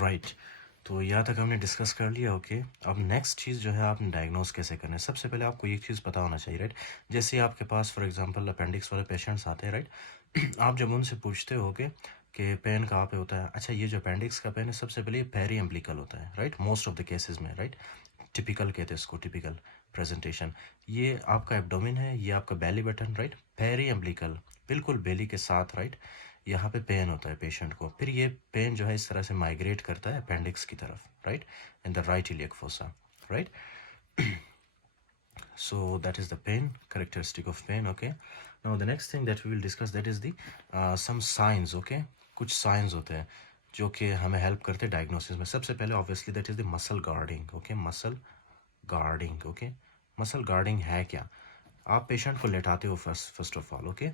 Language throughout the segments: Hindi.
राइट। तो यहाँ तक हमने डिस्कस कर लिया। ओके, अब नेक्स्ट चीज़ जो है आपने डायग्नोस कैसे करना है। सबसे पहले आपको एक चीज़ पता होना चाहिए, राइट। जैसे आपके पास फॉर एग्जांपल अपेंडिक्स वाले पेशेंट्स आते हैं, राइट। आप जब उनसे पूछते हो कि पेन कहाँ पे होता है, अच्छा ये जो अपेंडिक्स का पेन है सबसे पहले ये पेरी एम्ब्लिकल होता है, right, most of the cases में, राइट। टिपिकल कहते हैं इसको, टिपिकल प्रेजेंटेशन। ये आपका एब्डोमेन है, ये आपका बेली बटन, राइट, पेरी एम्ब्लिकल, बिल्कुल बेली के साथ, राइट। यहाँ पे पेन होता है पेशेंट को, फिर ये पेन जो है इस तरह से माइग्रेट करता है अपेंडिक्स की तरफ, right, in the right iliac fossa, right. So that is the pain characteristic of pain. Okay, now the next thing that we will discuss, that is the some signs. Okay, कुछ signs होते हैं जो कि हमें हेल्प करते हैं डायग्नोसिस में। सबसे पहले obviously that is the muscle guarding. Okay, muscle guarding. Okay, muscle guarding है क्या? आप पेशेंट को लेटाते हो first of all. Okay,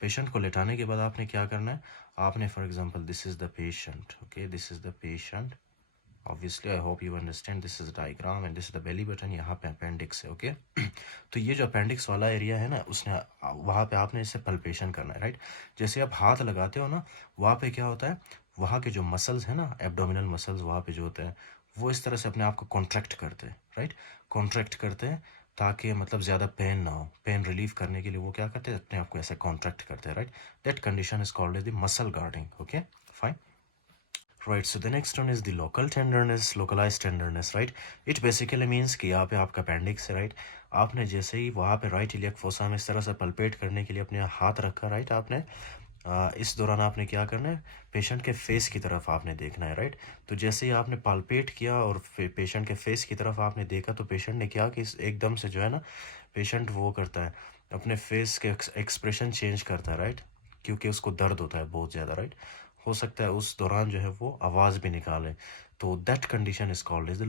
patient को लेटाने के बाद आपने क्या करना है, आपने for example this is the patient, okay, this is the patient, obviously I hope you understand, this is diagram and this is the belly button, यहाँ पे अपेंडिक्स है। ओके, तो ये जो अपेंडिक्स वाला एरिया है ना, उसने वहाँ पे आपने इसे पल्पेशन करना है, राइट। जैसे आप हाथ लगाते हो ना, वहाँ पे क्या होता है, वहाँ के जो मसल्स हैं ना, एब्डोमिनल मसल्स वहाँ पे जो होते हैं, वो इस तरह से अपने आप को कॉन्ट्रैक्ट करते हैं, राइट, कॉन्ट्रैक्ट करते हैं ताकि मतलब ज़्यादा पेन ना हो। पेन रिलीव करने के लिए वो क्या करते हैं, अपने आप को ऐसे कॉन्ट्रैक्ट करते हैं, right. That condition is called as the muscle guarding. Okay, fine. Right, so the next one is the local tenderness, localized tenderness, right? It basically means कि यहाँ पे आपका appendix है, right? आपने जैसे ही वहाँ पे राइट इलियक फोसा में इस तरह से पल्पेट करने के लिए अपने हाथ रखा, राइट, आपने इस दौरान आपने क्या करना है, पेशेंट के फेस की तरफ आपने देखना है, राइट। तो जैसे ही आपने पल्पेट किया और पेशेंट के फेस की तरफ आपने देखा, तो पेशेंट ने क्या कि एकदम से जो है ना, पेशेंट वो करता है, अपने फेस के एक्सप्रेशन चेंज करता है, राइट, क्योंकि उसको दर्द होता है बहुत ज़्यादा, राइट। हो सकता है उस दौरान जो है वो आवाज़ भी निकाले। तो that condition is called is the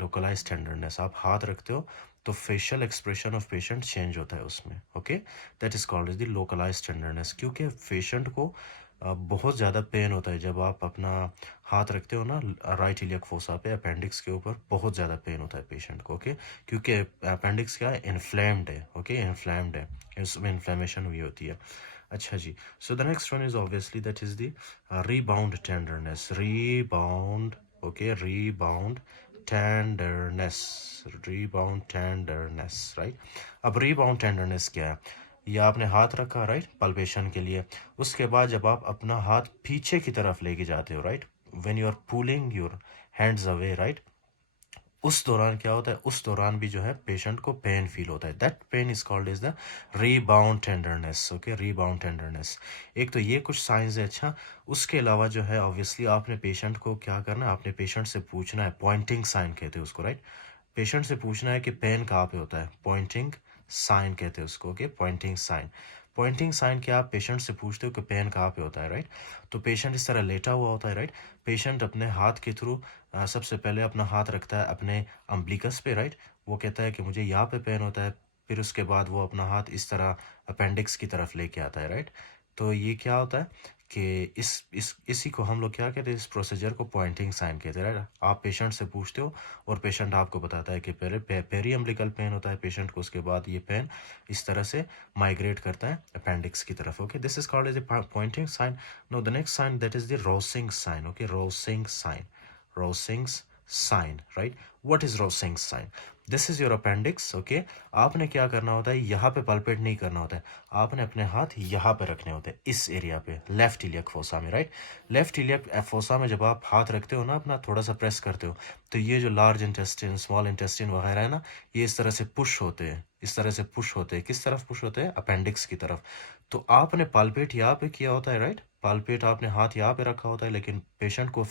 localise tenderness. आप हाथ रखते हो तो facial expression of patient change होता है उसमें। Okay, that is called is the localise tenderness, क्योंकि पेशेंट को बहुत ज़्यादा पेन होता है जब आप अपना हाथ रखते हो ना राइट इलियक फोसा पे, अपेंडिक्स के ऊपर बहुत ज़्यादा पेन होता है पेशेंट को। ओके, क्योंकि अपेंडिक्स क्या है, इन्फ्लेम्ड है। ओके, इन्फ्लेम्ड है, इसमें इन्फ्लेमेशन हुई होती है। अच्छा जी, so the next one is obviously that is the rebound tenderness, rebound, okay, rebound tenderness, rebound tenderness, right। अब rebound tenderness क्या है, ये आपने हाथ रखा, राइट, पल्पेशन के लिए, उसके बाद जब आप अपना हाथ पीछे की तरफ लेके जाते हो, right, when you are pulling your hands away, right, उस दौरान क्या होता है, उस दौरान भी जो है पेशेंट को पेन फील होता है। That pain is called is the rebound tenderness. Okay, rebound tenderness. एक तो ये कुछ साइंस है। अच्छा, उसके अलावा जो है ऑब्वियसली आपने पेशेंट को क्या करना है, आपने पेशेंट से पूछना है, पॉइंटिंग साइन कहते हैं उसको, राइट। पेशेंट से पूछना है कि पेन कहाँ पे होता है, पॉइंटिंग साइन कहते हैं उसको। Okay, pointing sign. Pointing sign क्या, आप पेशेंट से पूछते हो कि पेन कहाँ पे होता है, राइट। तो पेशेंट इस तरह लेटा हुआ होता है, राइट। पेशेंट अपने हाथ के थ्रू सबसे पहले अपना हाथ रखता है अपने अम्बलिकस पे, राइट। वो कहता है कि मुझे यहाँ पे पेन होता है, फिर उसके बाद वो अपना हाथ इस तरह अपेंडिक्स की तरफ लेके आता है, राइट। तो ये क्या होता है कि इसी को हम लोग क्या कहते हैं, इस प्रोसीजर को पॉइंटिंग साइन कहते हैं, राइट। आप पेशेंट से पूछते हो और पेशेंट आपको बताता है कि पहले पेरी अम्बलिकल पेन होता है पेशेंट को, उसके बाद ये पेन इस तरह से माइग्रेट करता है अपेंडिक्स की तरफ। Okay, this is called as a pointing sign. Now the next sign that is the Rovsing sign. Okay, Rovsing sign, Rovsing's sign, right. What is Rovsing sign? This is your appendix. Okay, आपने क्या करना होता है, यहाँ पे पल्पेट नहीं करना होता है, आपने अपने हाथ यहाँ पे रखने होते हैं, इस एरिया पे, लेफ्ट इलियक फोसा में, राइट। लेफ्ट इलियक फोसा में जब आप हाथ रखते हो ना, अपना थोड़ा सा प्रेस करते हो, तो ये जो लार्ज इंटेस्टिन, स्मॉल इंटेस्टिन वगैरह है ना, ये इस तरह से पुश होते हैं, इस तरह से पुश होते हैं। किस तरफ पुश होते हैं? अपेंडिक्स की तरफ। तो आपने पालपेट यहाँ पे किया होता है, राइट। पालपेट आपने हाथ यहाँ पे रखा होता है, लेकिन पेशेंट को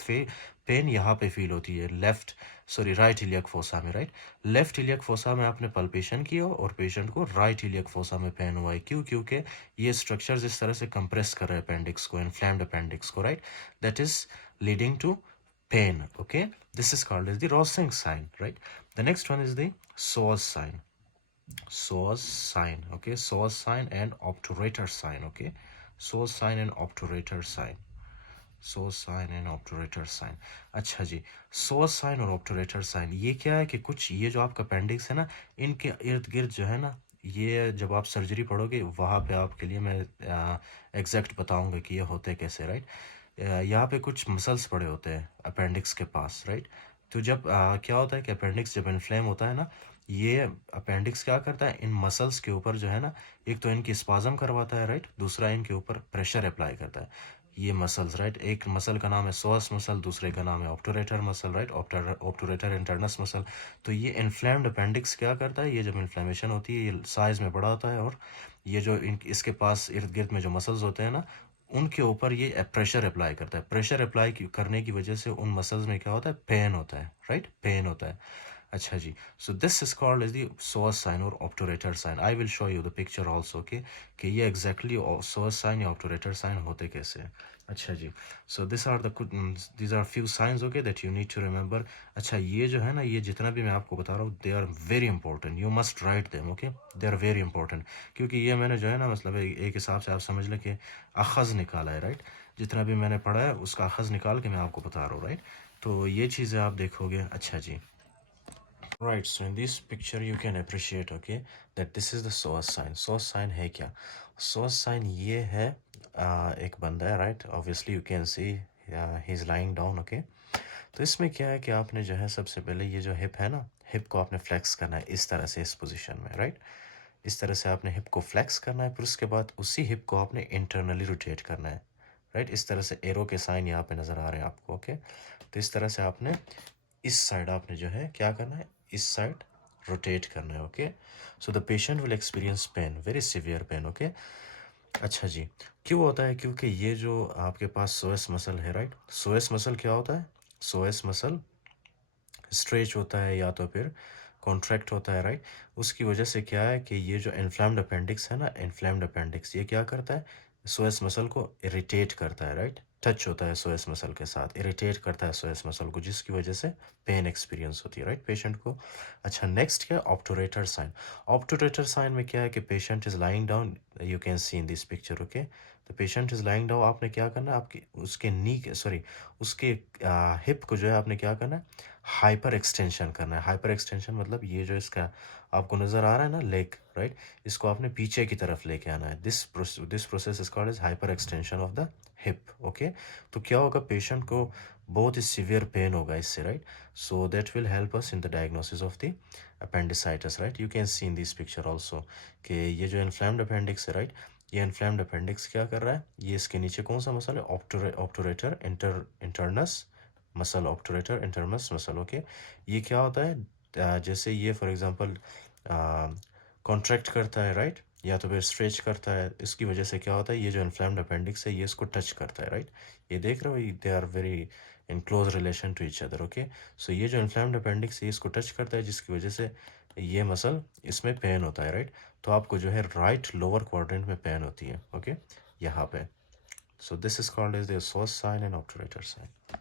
पेन यहाँ पे फील होती है, left, sorry, right iliac fossa में, राइट। लेफ्ट इलियक फोसा में आपने पल्पेशन किया और पेशेंट को राइट इलियक फोसा में पेन हुआ है। क्यों? क्योंकि ये स्ट्रक्चर्स इस तरह से कंप्रेस कर रहे हैं अपेंडिक्स को, इन्फ्लेम्ड अपेंडिक्स को, right. That is leading to pain. Okay, this is called as the Rossing sign, right? The next one is the Soers sign. Soers sign. Okay, Soers sign and obturator sign. Okay, Soers sign and obturator sign. Soers sign and obturator sign. अच्छा जी, Soers sign और obturator sign ये क्या है कि कुछ ये जो आपका अपेंडिक्स है ना, इनके इर्द गिर्द जो है ना, ये जब आप सर्जरी पढ़ोगे वहाँ पे आपके लिए मैं एग्जैक्ट बताऊंगा कि ये होते कैसे, राइट। यहाँ पे कुछ मसल्स पड़े होते हैं अपेंडिक्स के पास, राइट। तो जब क्या होता है कि अपेंडिक्स जब इन्फ्लेम होता है ना, ये अपेंडिक्स क्या करता है, इन मसल्स के ऊपर जो है ना, एक तो इनकी स्पाज्म करवाता है, राइट, दूसरा इनके ऊपर प्रेशर अप्लाई करता है। ये मसल्स, राइट, एक मसल का नाम है सोअस मसल, दूसरे का नाम है obturator muscle, right, obturator internus muscle. तो ये इन्फ्लेम्ड अपेंडिक्स क्या करता है, ये जब इन्फ्लेमेशन होती है ये साइज में बड़ा होता है, और ये जो इसके पास इर्द गिर्द में जो मसल्स होते हैं ना, उनके ऊपर ये प्रेशर अप्लाई करता है। प्रेशर अप्लाई करने की वजह से उन मसल्स में क्या होता है, पेन होता है, राइट, पेन होता है। अच्छा जी, so this is called as the psoas sign और obturator sign. I will show you the picture also, okay, कि ये एग्जैक्टली सोअस साइन या ऑब्टूरेटर साइन होते कैसे हैं। अच्छा जी, so this are few signs, okay, that you need to remember. अच्छा, ये जो है ना, ये जितना भी मैं आपको बता रहा हूँ, they are very important, you must write them, okay, they are very important. क्योंकि ये मैंने जो है ना, मतलब एक हिसाब से आप समझ लें कि अखज़ निकाला है, राइट। जितना भी मैंने पढ़ा है उसका अखज़ निकाल के मैं आपको बता रहा हूँ, राइट। तो ये चीज़ें आप देखोगे। अच्छा जी, right, so in this picture you can appreciate, okay, that this is the source sign. Source sign है क्या? Source sign ये है, एक बंदा है, right, obviously you can see he's lying down, okay। तो इसमें क्या है कि आपने जो है सबसे पहले ये जो हिप है ना, हिप को आपने फ्लेक्स करना है इस तरह से, इस पोजीशन में, राइट। इस तरह से आपने हिप को फ्लेक्स करना है, फिर उसके बाद उसी हिप को आपने इंटरनली रोटेट करना है, राइट। इस तरह से एरो के साइन यहाँ पे नज़र आ रहे हैं आपको, ओके। तो इस तरह से आपने इस साइड आपने जो है क्या करना है, इस साइड रोटेट करना है, okay. So the patient will experience pen, very severe pain, okay. अच्छा जी, क्यों होता है? क्योंकि ये जो आपके पास सोएस मसल है, राइट, सोएस मसल क्या होता है, सोएस मसल स्ट्रेच होता है या तो फिर कॉन्ट्रैक्ट होता है, राइट। उसकी वजह से क्या है कि ये जो इन्फ्लेम्ड अपेंडिक्स है ना, इन्फ्लेम्ड अपेंडिक्स ये क्या करता है, सोएस मसल को इरिटेट करता है, राइट। टच होता है सोएस मसल के साथ, इरिटेट करता है सोएस मसल को, जिसकी वजह से पेन एक्सपीरियंस होती है, राइट, पेशेंट को। अच्छा, नेक्स्ट क्या है, ऑब्टूरेटर साइन। ऑब्टूरेटर साइन में क्या है कि patient is lying down, you can see in this picture, okay. The patient is lying down, आपने क्या करना है, आपकी उसके नी के सॉरी उसके हिप को जो है आपने क्या करना है, हाइपर एक्सटेंशन करना है। हाइपर एक्सटेंशन मतलब ये जो इसका आपको नज़र आ रहा है ना लेग, राइट, इसको आपने पीछे की तरफ लेके आना है। This process is called as hyper extension of the hip, okay. तो क्या होगा, पेशेंट को बहुत ही सीवियर पेन होगा इससे, right. So that will help us in the diagnosis of the appendicitis, right. You can see in this picture also कि ये जो इन्फ्लेम्ड अपेंडिक्स है, राइट, ये इन्फ्लेम्ड अपेंडिक्स क्या कर रहा है, ये इसके नीचे कौन सा मसल है, obturator internus muscle, obturator internus muscle, okay. ये क्या होता है, जैसे ये फॉर एग्जांपल कॉन्ट्रैक्ट करता है, राइट, या तो फिर स्ट्रेच करता है, इसकी वजह से क्या होता है, ये जो इन्फ्लेम्ड अपेंडिक्स है ये इसको टच करता है, राइट। ये देख रहे हो, they are very in close relation to each other, okay. So ये जो इन्फ्लेम्ड अपेंडिक्स है इसको टच करता है, जिसकी वजह से ये मसल इसमें पेन होता है, राइट। तो आपको जो है राइट लोअर क्वाड्रेंट में पेन होती है, ओके, यहाँ पे। So this is called as the सोर्स साइन एंड ऑब्टूरेटर साइन।